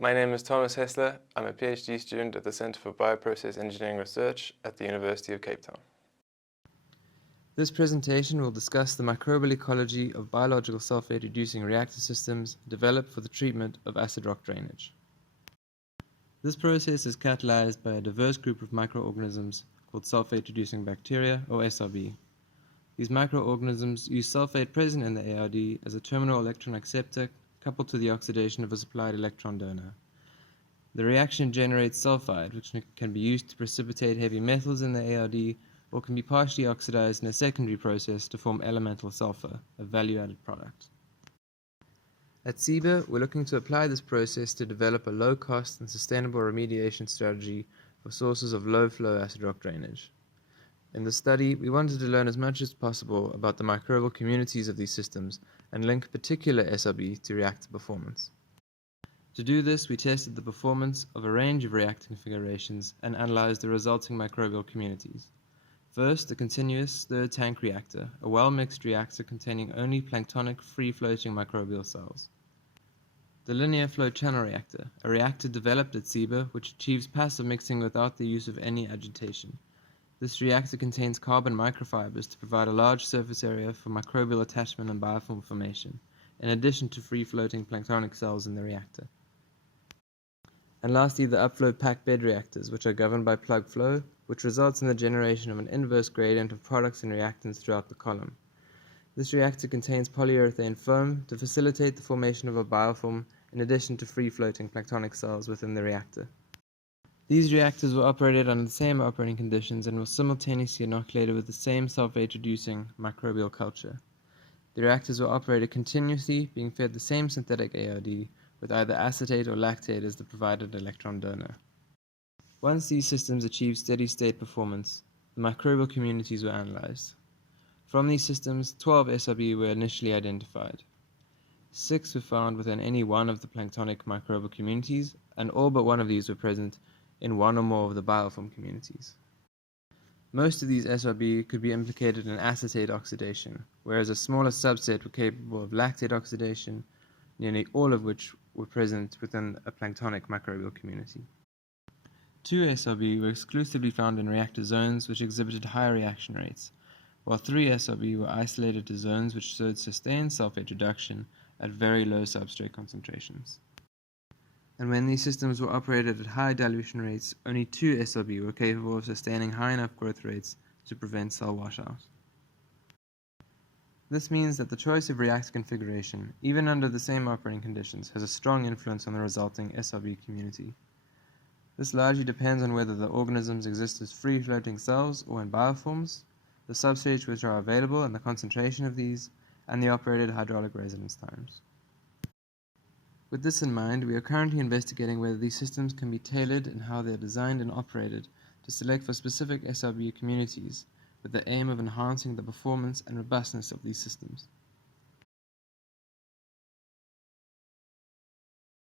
My name is Tomas Hessler. I'm a PhD student at the Centre for Bioprocess Engineering Research at the University of Cape Town. This presentation will discuss the microbial ecology of biological sulfate-reducing reactor systems developed for the treatment of acid rock drainage. This process is catalyzed by a diverse group of microorganisms called sulfate-reducing bacteria, or SRB. These microorganisms use sulfate present in the ARD as a terminal electron acceptor coupled to the oxidation of a supplied electron donor. The reaction generates sulfide, which can be used to precipitate heavy metals in the ARD, or can be partially oxidized in a secondary process to form elemental sulfur, a value-added product. At CBER, we're looking to apply this process to develop a low-cost and sustainable remediation strategy for sources of low-flow acid rock drainage. In the study, we wanted to learn as much as possible about the microbial communities of these systems and link particular SRB to reactor performance. To do this, we tested the performance of a range of reactor configurations and analyzed the resulting microbial communities. First, the continuous stirred tank reactor, a well-mixed reactor containing only planktonic free-floating microbial cells. The linear flow channel reactor, a reactor developed at CBER which achieves passive mixing without the use of any agitation. This reactor contains carbon microfibers to provide a large surface area for microbial attachment and biofilm formation, in addition to free-floating planktonic cells in the reactor. And lastly, the upflow packed bed reactors, which are governed by plug flow, which results in the generation of an inverse gradient of products and reactants throughout the column. This reactor contains polyurethane foam to facilitate the formation of a biofilm in addition to free-floating planktonic cells within the reactor. These reactors were operated under the same operating conditions and were simultaneously inoculated with the same sulfate-reducing microbial culture. The reactors were operated continuously, being fed the same synthetic ARD, with either acetate or lactate as the provided electron donor. Once these systems achieved steady-state performance, the microbial communities were analyzed. From these systems, 12 SRB were initially identified. 6 were found within any one of the planktonic microbial communities, and all but one of these were present in one or more of the biofilm communities. Most of these SRB could be implicated in acetate oxidation, whereas a smaller subset were capable of lactate oxidation, nearly all of which were present within a planktonic microbial community. 2 SRB were exclusively found in reactor zones which exhibited higher reaction rates, while 3 SRB were isolated to zones which showed sustained sulfate reduction at very low substrate concentrations. And when these systems were operated at high dilution rates, only 2 SRB were capable of sustaining high enough growth rates to prevent cell washout. This means that the choice of reactor configuration, even under the same operating conditions, has a strong influence on the resulting SRB community. This largely depends on whether the organisms exist as free-floating cells or in bioforms, the substrates which are available and the concentration of these, and the operated hydraulic residence times. With this in mind, we are currently investigating whether these systems can be tailored in how they are designed and operated to select for specific SRB communities with the aim of enhancing the performance and robustness of these systems.